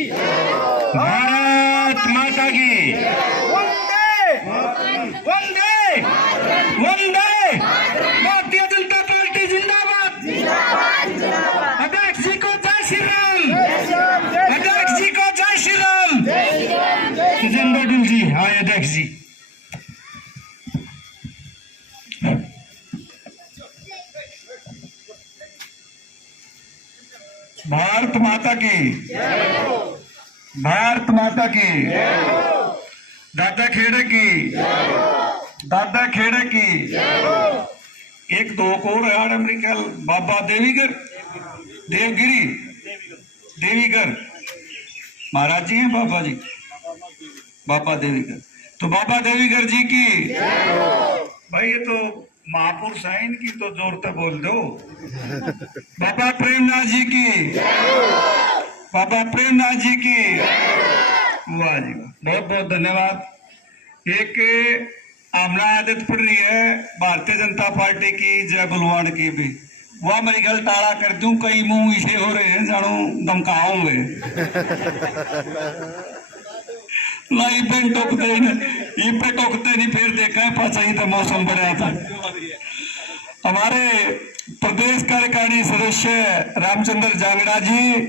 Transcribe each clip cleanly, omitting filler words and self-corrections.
भारत माता की वंदे वंदे वंदे। भारतीय जनता पार्टी जिंदाबाद। अध्यक्ष जी को जय श्री राम। अध्यक्ष जी को जय श्री राम। जिंदा जी। हाँ अध्यक्ष जी। भारत माता की, भारत माता की, दादा खेड़े की, दादा खेड़े की। एक दो और यार अमेरिका बाबा देवीगर, देवगिरी देवीगर महाराज जी हैं बाबा जी, बाबा देवीगर। तो बाबा देवीगर जी की भाई ये तो महापुरुष है, इनकी तो जोर से बोल दो। बाबा प्रेमनाथ जी की, बाबा प्रेमनाथ जी की। वाह जी वाह, बहुत बहुत धन्यवाद। एक आमना आदत पड़ रही है भारतीय जनता पार्टी की, जय बुलवान की भी। वह मेरी गल टाला कर दूं, कई मुंह इसे हो रहे हैं जानो धमकाओगे। लाई पे टोकते ही पे टोकते नहीं, फिर देखा है पाचा ही तो मौसम बढ़िया था। हमारे प्रदेश कार्यकारिणी सदस्य रामचंद्र जांगड़ा जी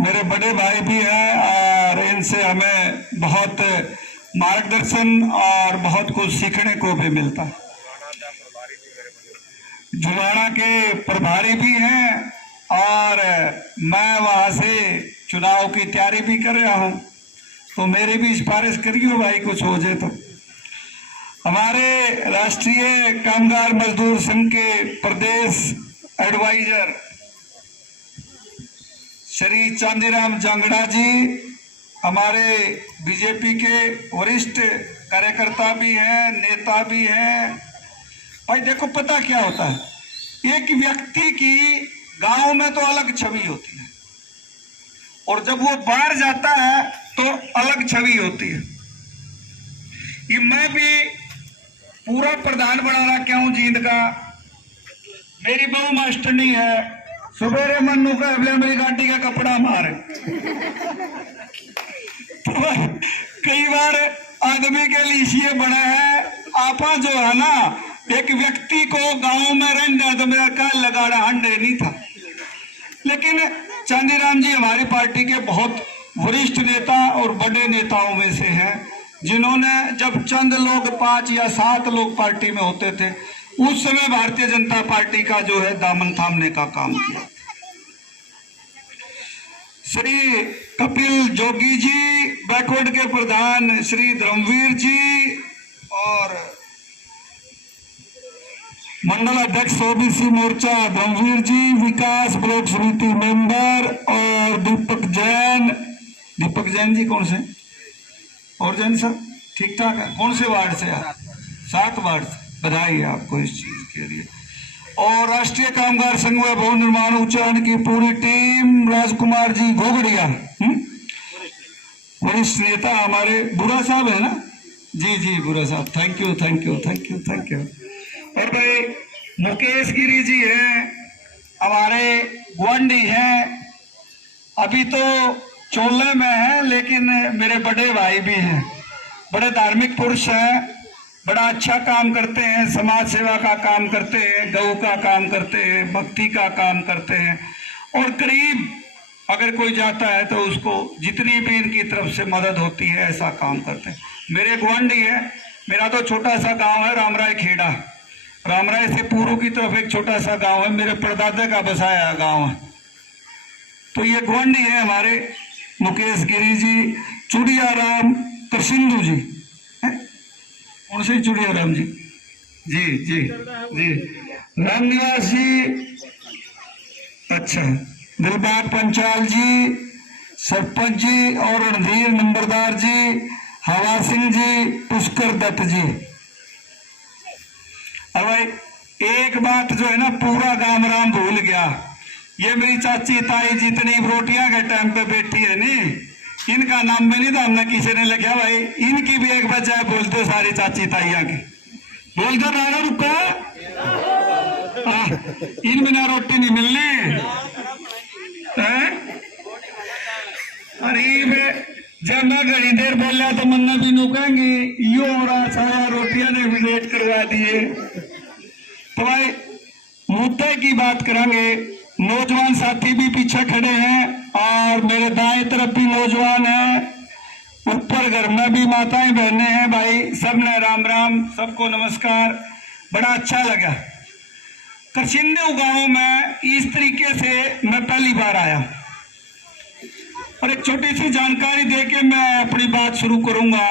मेरे बड़े भाई भी हैं और इनसे हमें बहुत मार्गदर्शन और बहुत कुछ सीखने को भी मिलता है। जुलाना के प्रभारी भी हैं और मैं वहां से चुनाव की तैयारी भी कर रहा हूं, तो मेरी भी सिफारिश करिए भाई कुछ हो जाए तो। हमारे राष्ट्रीय कामगार मजदूर संघ के प्रदेश एडवाइजर श्री चांदीराम जांगड़ा जी हमारे बीजेपी के वरिष्ठ कार्यकर्ता भी हैं, नेता भी हैं। भाई देखो पता क्या होता है, एक व्यक्ति की गांव में तो अलग छवि होती है और जब वो बाहर जाता है तो अलग छवि होती है। ये मैं भी पूरा प्रधान बना रखा हूं जींद का। मेरी बहु मास्टरनी है, सुबेरे मनु का अगले मेरी गाड़ी का कपड़ा मारे। तो कई बार आदमी के लिए ये बड़ा है आपा जो है ना, एक व्यक्ति को गांव में रहने तो मेरा का लगाड़ा हंडे नहीं था। लेकिन चांदीराम जी हमारी पार्टी के बहुत वरिष्ठ नेता और बड़े नेताओं में से हैं, जिन्होंने जब चंद लोग 5 या 7 लोग पार्टी में होते थे उस समय भारतीय जनता पार्टी का जो है दामन थामने का काम किया। श्री कपिल जोगी जी बैकवर्ड के प्रधान, श्री धर्मवीर जी और मंडल अध्यक्ष ओबीसी मोर्चा धर्मवीर जी, विकास ब्लॉक समिति मेंबर और दीपक जैन। दीपक जैन जी कौन से और जैन सर ठीक ठाक है, कौन से वार्ड से? 7 वार्ड से। बधाई आपको इस चीज के लिए। और राष्ट्रीय कामगार संघ व भवन निर्माण उच्चारण की पूरी टीम, राजकुमार जी घोगड़िया वरिष्ठ नेता हमारे, बुरा साहब है ना जी, जी बुरा साहब, thank you thank you thank you thank you. और भाई मुकेश गिरी जी हैं हमारे गुआंढी हैं, अभी तो चोले में हैं लेकिन मेरे बड़े भाई भी हैं, बड़े धार्मिक पुरुष हैं, बड़ा अच्छा काम करते हैं, समाज सेवा का काम करते हैं, गौ का काम करते हैं, भक्ति का काम करते हैं और करीब अगर कोई जाता है तो उसको जितनी भी इनकी तरफ से मदद होती है ऐसा काम करते हैं। मेरे गुआंढी है, मेरा तो छोटा सा गांव है रामराय खेड़ा, रामराय से पूर्व की तरफ एक छोटा सा गांव है, मेरे परदादे का बसाया गांव है। तो ये गुआंढी है हमारे मुकेश गिरी जी, चुड़ियाराम कृष्णदू जी, कौन से चुड़ियाराम जी? जी जी जी, रामनिवास जी, अच्छा, दिलबाग पंचाल जी, सरपंच जी और रणधीर नंबरदार जी, हवा सिंह जी, पुष्कर दत्त जी। अब भाई एक बात जो है ना, पूरा गांव राम भूल गया, ये मेरी चाची ताई जितनी रोटियां के टाइम पे बैठी है नी, इनका नाम में नहीं था हमने किसी ने लिखा भाई, इनकी भी एक बच्चा बोलते सारी चाची ताइया की बोलते नारा रुका, इन बिना रोटी नहीं मिलनी है। अरे जब मैं घड़ी देर बोला तो मन्ना भी नु कहेंगे यो हो रहा सारा रोटियां ने भी लेट करवा दिए। तो भाई मुद्दे की बात करेंगे। नौजवान साथी भी पीछे खड़े हैं और मेरे दाएं तरफ भी नौजवान हैं, ऊपर घर में भी माताएं बहनें हैं। भाई सबने राम राम, सबको नमस्कार। बड़ा अच्छा लगा। करछिंदे गांव में इस तरीके से मैं पहली बार आया। और एक छोटी सी जानकारी देके मैं अपनी बात शुरू करूंगा।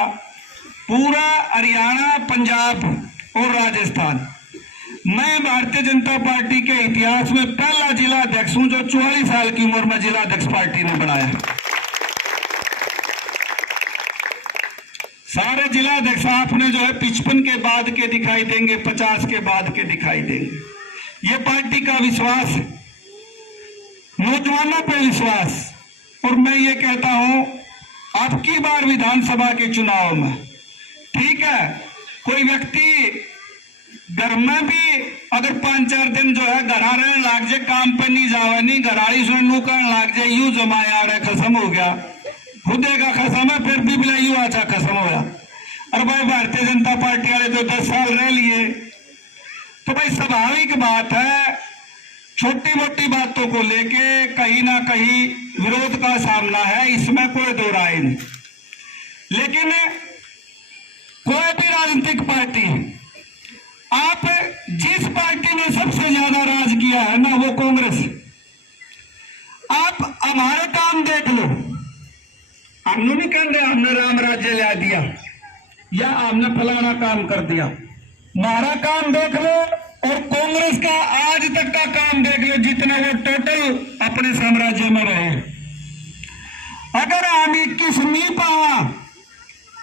पूरा हरियाणा, पंजाब और राजस्थान, मैं भारतीय जनता पार्टी के इतिहास में पहला जिला अध्यक्ष हूं जो 44 साल की उम्र में जिला अध्यक्ष पार्टी ने बनाया। सारे जिला अध्यक्ष आपने जो है 55 के बाद के दिखाई देंगे, 50 के बाद के दिखाई देंगे। ये पार्टी का विश्वास, नौजवानों पर विश्वास। और मैं ये कहता हूं, अब की बार विधानसभा के चुनाव में, ठीक है, कोई व्यक्ति घर में भी अगर 5-4 दिन जो है घर रहने लाग जाए, काम पे नहीं जावे, नहीं घराड़ी सुन नू करने लाग जाए, यू जमाया रहे खत्म हो गया, खुदे का खत्म है, फिर भी बिला यू अच्छा खत्म हो गया। और भाई भारतीय जनता पार्टी वाले तो 10 साल रह लिए। तो भाई स्वाभाविक बात है, छोटी मोटी बातों को लेके कहीं ना कहीं विरोध का सामना है, इसमें कोई दो राय नहीं। लेकिन कोई भी राजनीतिक पार्टी, आप जिस पार्टी ने सबसे ज्यादा राज किया है ना, वो कांग्रेस। आप हमारे काम देख लो, हम नहीं कह रहे हमने राम राज्य ला दिया या हमने फलाना काम कर दिया। हमारा काम देख लो और कांग्रेस का आज तक का काम देख लो, जितना वो टोटल अपने साम्राज्य में रहे। अगर हम 21 नहीं पावा,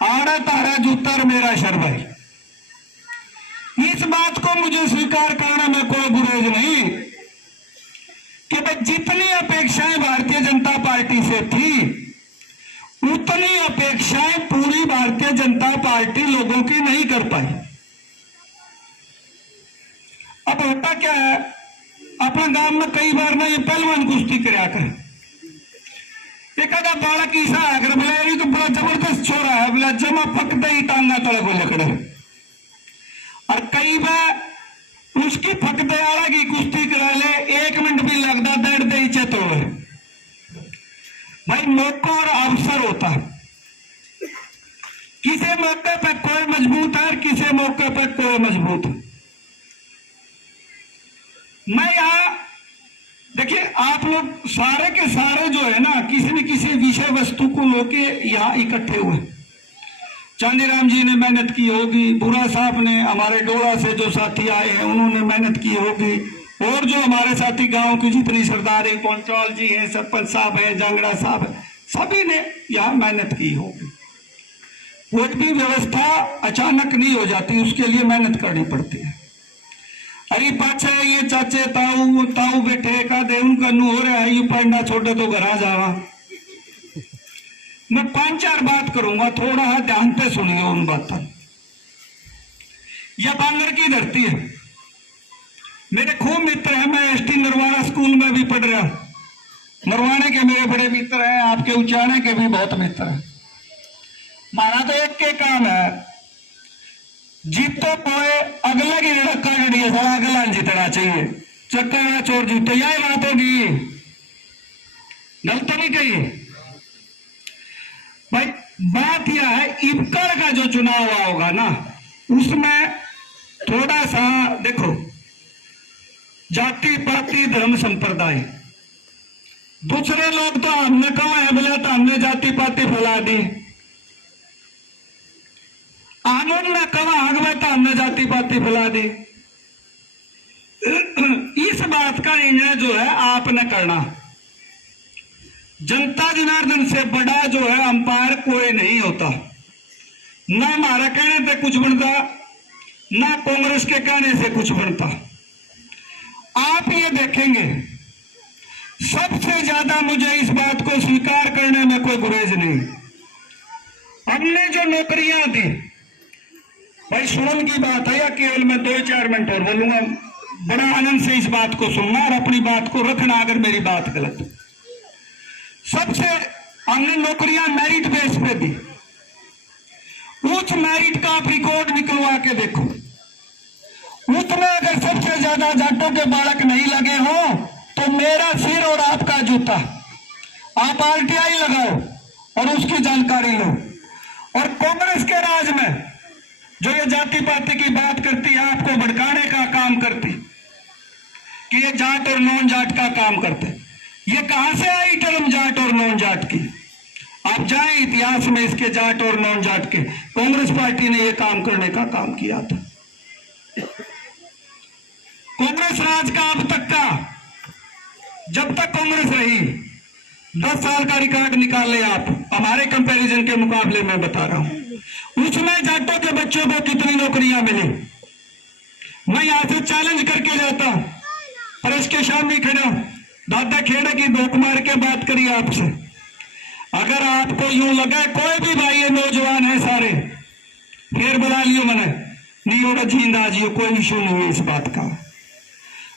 आड़ा तारा जूतर मेरा शरबत, इस बात को मुझे स्वीकार करने में कोई गुरेज नहीं कि भाई जितनी अपेक्षाएं भारतीय जनता पार्टी से थी, उतनी अपेक्षाएं पूरी भारतीय जनता पार्टी लोगों की नहीं कर पाई। अब होता क्या है, अपने गांव में कई बार ना ये पहलवान कुश्ती कराया कर, एक आधा बालक ईसा आकर बोले तो बड़ा जबरदस्त छोरा है, बोला जमा पकते ही टांगा तड़े बोले खड़े। और कई बार उसकी फकते आड़ा की कुश्ती करा ले, 1 मिनट भी लगता दर्द दे तोड़े। भाई मौका और अवसर होता है, किसी मौके पर कोई मजबूत है, किसी मौके पर कोई मजबूत है। मैं यहां देखिए, आप लोग सारे के सारे जो है ना, किसी न किसी विषय वस्तु को लेके यहां इकट्ठे हुए। चांदीराम जी ने मेहनत की होगी, बुरा साहब ने, हमारे डोला से जो साथी आए हैं उन्होंने मेहनत की होगी, और जो हमारे साथी गांव की जितनी सरदार है, पौंचाल जी हैं, सरपंच साहब हैं, जांगड़ा साहब है, सभी ने यहाँ मेहनत की होगी। कोई भी व्यवस्था अचानक नहीं हो जाती, उसके लिए मेहनत करनी पड़ती है। अरे पाछे ये चाचे ताऊ ताऊ बेटे का दे उनका नू हो रहा है, यू पंडा छोटे तो घर आ जावा। मैं 5-4 बात करूंगा, थोड़ा ध्यान पे सुनिए उन बातों। यह बांगर की धरती है, मेरे खूब मित्र हैं, मैं एसटी नरवाड़ा स्कूल में भी पढ़ रहा हूं। नरवाड़े के मेरे बड़े मित्र हैं, आपके उचाने के भी बहुत मित्र हैं। हमारा तो एक के काम है, जीतो पोए अगला की लड़का जड़िए सारा अगला जीतना चाहिए, चक्का चोर जीतो, यही बात होगी, गलत तो नहीं कही। भाई बात यह है, इबकर का जो चुनाव हुआ होगा ना, उसमें थोड़ा सा देखो, जाति पाति धर्म संप्रदाय, दूसरे लोग तो हमने कहा है बोला तो हमने जाति पाति फैला दी, कानून ने कहा हगवे तो हमने जाति पाति फैला दी। इस बात का निर्णय जो है आपने करना। जनता जनार्दन से बड़ा जो है अंपायर कोई नहीं होता, ना हमारा कहने पे कुछ बनता, ना कांग्रेस के कहने से कुछ बनता। आप ये देखेंगे, सबसे ज्यादा मुझे इस बात को स्वीकार करने में कोई गुरेज नहीं, हमने जो नौकरियां दी, भाई सुमन की बात है या केवल मैं 2-4 मिनट और बोलूंगा, बड़ा आनंद से इस बात को सुनना और अपनी बात को रखना अगर मेरी बात गलत। सबसे हमने नौकरियां मेरिट बेस पे दी। उस मेरिट का आप रिकॉर्ड निकलवा के देखो, उसमें अगर सबसे ज्यादा जाटों के बालक नहीं लगे हो तो मेरा सिर और आपका जूता। आप आरटीआई लगाओ और उसकी जानकारी लो। और कांग्रेस के राज में जो ये जाति पाति की बात करती है, आपको भड़काने का काम करती कि ये जाट और नॉन जाट का काम करते, ये कहां से आई टर्म जाट और नॉन जाट की? आप जाएं इतिहास में इसके जाट और नॉन जाट के। कांग्रेस पार्टी ने ये काम करने का काम किया था। कांग्रेस राज का अब तक का, जब तक कांग्रेस रही, 10 साल का रिकॉर्ड निकाल ले आप, हमारे कंपैरिजन के मुकाबले में बता रहा हूं। उसमें जाटों के बच्चों को कितनी नौकरियां मिली? मैं यहां से चैलेंज करके जाता हूं, प्रेस के सामने खड़ा हूं, दादा खेड़े की धोख मार के बात करिए आपसे। अगर आपको यूं लगा कोई भी भाई ये नौजवान है सारे, फिर बुला लियो मैंने, नहीं होगा जींदा जियो, कोई इशू नहीं है इस बात का।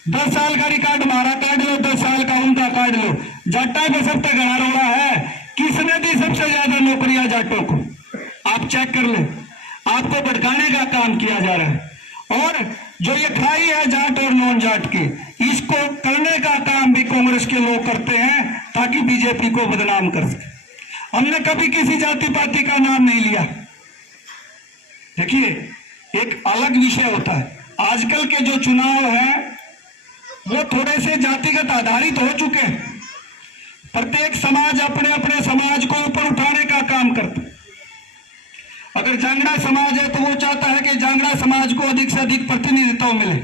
10 साल का रिकॉर्ड हमारा काट लो, 10 साल का उनका काट लो। जाटा पे सब तक घड़ा रोड़ा है, किसने दी सबसे ज्यादा नौकरियां जाटों को? आप चेक कर ले। आपको भड़काने का काम किया जा रहा है। और जो ये खाई है जाट और नॉन जाट की, इसको करने का काम भी कांग्रेस के लोग करते हैं ताकि बीजेपी को बदनाम कर सके। हमने कभी किसी जाति पाति का नाम नहीं लिया। देखिए, एक अलग विषय होता है। आजकल के जो चुनाव हैं वो थोड़े से जातिगत आधारित हो चुके हैं। प्रत्येक समाज अपने अपने समाज को ऊपर उठाने का काम करता है। अगर जांगड़ा समाज है तो वो चाहता है कि जांगड़ा समाज को अधिक से अधिक प्रतिनिधित्व मिले।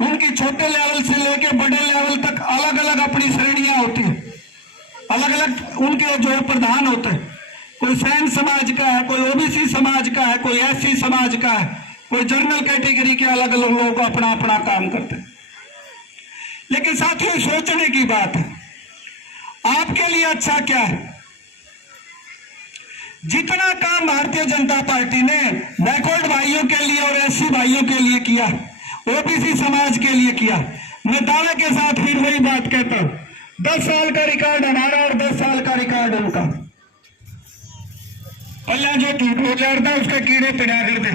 उनकी छोटे लेवल से लेकर बड़े लेवल तक अलग अलग अपनी श्रेणियां होती हैं, अलग अलग उनके जो प्रधान होते हैं। कोई सैन समाज का है, कोई ओबीसी समाज का है, कोई एससी समाज का है, कोई जनरल कैटेगरी के अलग अलग लोग अपना अपना काम करते हैं। लेकिन साथियों, सोचने की बात है, आपके लिए अच्छा क्या है? जितना काम भारतीय जनता पार्टी ने बैकवर्ड भाइयों के लिए और एससी भाइयों के लिए किया, ओबीसी समाज के लिए किया, मैं दावे के साथ फिर वही बात कहता हूं, 10 साल का रिकॉर्ड हमारा और 10 साल का रिकॉर्ड उनका। अल्लाह जो झूठ हो जाता है उसके कीड़े पिड़ा कर दे।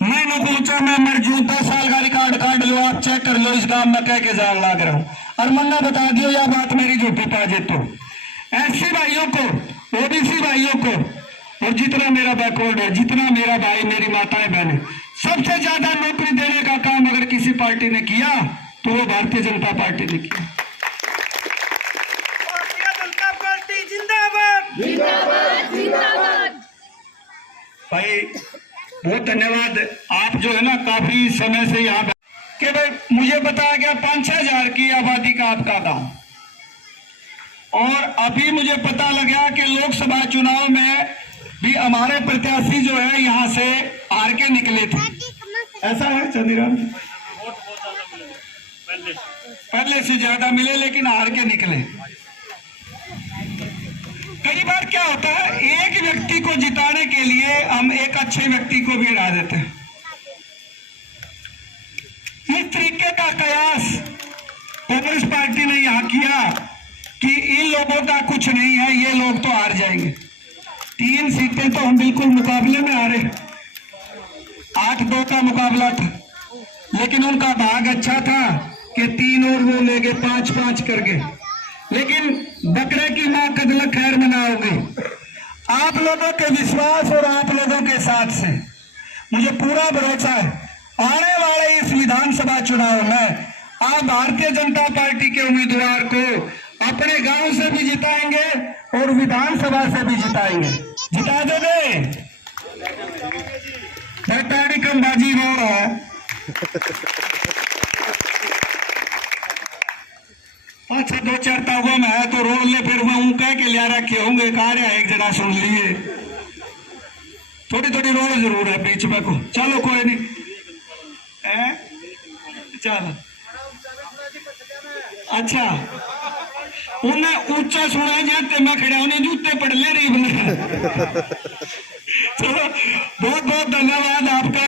मैं न पूछा, मैं मर जू, 10 साल का रिकॉर्ड काट लो, आप चेक कर लो। इस काम में कह के जान लाग रहा हूं और मन्ना बता दियो या बात मेरी झूठी पा जे तो एससी भाइयों को, ओबीसी भाइयों को और जितना मेरा बैकवर्ड है, जितना मेरा भाई मेरी माताएं बहनें, सबसे ज्यादा नौकरी देने का काम अगर किसी पार्टी ने किया तो वो भारतीय जनता पार्टी ने किया। भारतीय जनता पार्टी जिंदाबाद, जिंदाबाद, जिंदाबाद। भाई बहुत धन्यवाद। आप जो है ना काफी समय से यहाँ के भाई, मुझे बताया गया 5-6 हजार की आबादी का आपका गांव, और अभी मुझे पता लगा कि लोकसभा चुनाव में भी हमारे प्रत्याशी जो है यहाँ से हार के निकले थे। ऐसा है चंदीराम? पहले से ज्यादा मिले लेकिन हार के निकले। कई बार क्या होता है, एक व्यक्ति को जिताने के लिए हम एक अच्छे व्यक्ति को भी हरा देते हैं। इस तरीके का कयास कांग्रेस पार्टी ने यहां किया कि इन लोगों का कुछ नहीं है, ये लोग तो हार जाएंगे। 3 सीटें तो हम बिल्कुल मुकाबले में हारे, 8-2 का मुकाबला था, लेकिन उनका भाग अच्छा था कि 3 और वो ले गए, 5-5 कर गए। लेकिन बकरे की मां कदल खैर मनाओगे। आप लोगों के विश्वास और आप लोगों के साथ से मुझे पूरा भरोसा है, आने वाले इस विधानसभा चुनाव में आप भारतीय जनता पार्टी के उम्मीदवार को अपने गांव से भी जिताएंगे और विधानसभा से भी जिताएंगे। जिता दोगे? ताड़ी कम बाजी हो रहा है। अच्छा 2-4 ताबों में है तो रोल ले, फिर मैं ऊँ कह के लिया रखे होंगे, कार्य एक जना सुन लिए, थोड़ी थोड़ी रोल जरूर है बीच में को। चलो कोई नहीं, चलो अच्छा उन्हें ऊंचा सुना जाते, मैं खड़ा उन्हें जूते पड़ ले रही। चलो बहुत बहुत धन्यवाद आपका।